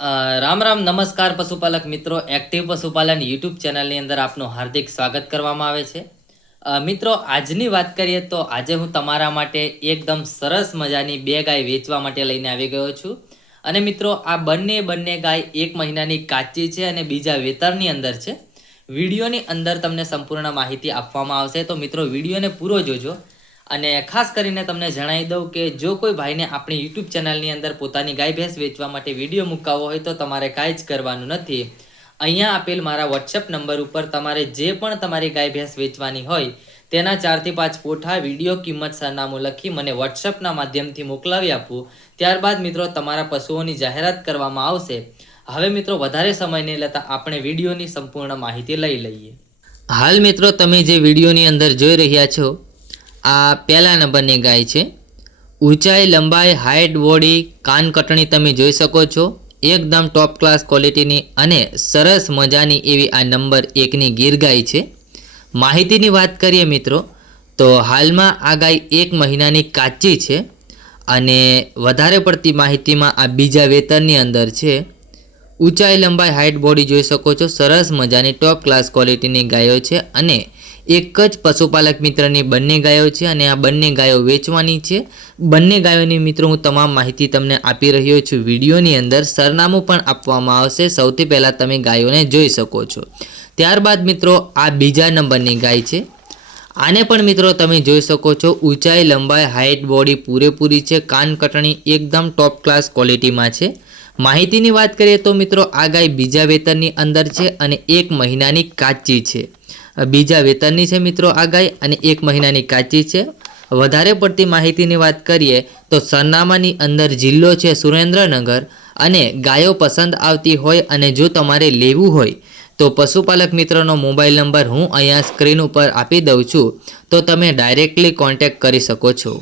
રામ રામ, નમસ્કાર પશુપાલક મિત્રો. એક્ટિવ પશુપાલન યુટ્યુબ ચેનલની અંદર આપનું હાર્દિક સ્વાગત કરવામાં આવે છે. મિત્રો, આજની વાત કરીએ તો આજે હું તમારા માટે એકદમ સરસ મજાની બે ગાય વેચવા માટે લઈને આવી ગયો છું. અને મિત્રો, આ બંને બંને ગાય એક મહિનાની કાચી છે અને બીજા વેતરની અંદર છે. વિડીયોની અંદર તમને સંપૂર્ણ માહિતી આપવામાં આવશે. તો મિત્રો, વિડીયોને પૂરો જોજો. અને ખાસ કરીને તમને જણાવી દઉં કે જો કોઈ ભાઈને આપણી યુટ્યુબ ચેનલની અંદર પોતાની ગાય ભેંસ વેચવા માટે વીડિયો મુકાવો હોય તો તમારે કાંઈ જ કરવાનું નથી. અહીંયા આપેલ મારા વોટ્સએપ નંબર ઉપર તમારે જે પણ તમારી ગાય ભેંસ વેચવાની હોય, તેના ચારથી પાંચ પોઠા વીડિયો કિંમત સરનામું લખી મને વોટ્સએપના માધ્યમથી મોકલાવી આપવું ત્યારબાદ મિત્રો, તમારા પશુઓની જાહેરાત કરવામાં આવશે. હવે મિત્રો, વધારે સમય નહીં લેતા આપણે વિડીયોની સંપૂર્ણ માહિતી લઈ લઈએ. હાલ મિત્રો, તમે જે વિડીયોની અંદર જોઈ રહ્યા છો આ પહેલા નંબરની ગાય છે. ઊંચાઈ, લંબાઈ હાઇટ બોડી, કાન કટણી તમે જોઈ શકો છો. એકદમ ટોપ ક્લાસ ક્વોલિટીની અને સરસ મજાની એવી આ નંબર એકની ગીર ગાય છે. માહિતીની વાત કરીએ મિત્રો, તો હાલમાં આ ગાય એક મહિનાની કાચી છે અને વધારે પડતી માહિતીમાં આ બીજા વેતરની અંદર છે. ઊંચાઈ, લંબાઈ હાઇટ બોડી જોઈ શકો છો. સરસ મજાની ટોપ ક્લાસ ક્વોલિટીની ગાયો છે અને એક જ પશુપાલક મિત્રની બંને ગાયો છે અને આ બંને ગાયો વેચવાની છે. બંને ગાયોની મિત્રો, હું તમામ માહિતી તમને આપી રહ્યો છું. વિડીયોની અંદર સરનામું પણ આપવામાં આવશે. સૌથી પહેલાં તમે ગાયોને જોઈ શકો છો. ત્યારબાદ મિત્રો, આ બીજા નંબરની ગાય છે. આને પણ મિત્રો તમે જોઈ શકો છો, ઊંચાઈ, લંબાઈ હાઇટ બોડી પૂરેપૂરી છે, કાન કટણી એકદમ ટોપ ક્લાસ ક્વોલિટીમાં છે. માહિતીની વાત કરીએ તો મિત્રો આ ગાય બીજા વેતનની અંદર છે અને એક મહિનાની કાચી છે. બીજા વેતનની છે મિત્રો આ ગાય અને એક મહિનાની કાચી છે. વધારે પડતી માહિતીની વાત કરીએ તો સરનામાની અંદર જિલ્લો છે સુરેન્દ્રનગર અને ગાયો પસંદ આવતી હોય અને જો તમારે લેવું હોય તો પશુપાલક મિત્રોનો મોબાઈલ નંબર હું અહીંયા સ્ક્રીન ઉપર આપી દઉં છું. તો તમે ડાયરેક્ટલી કોન્ટેક્ટ કરી શકો છો.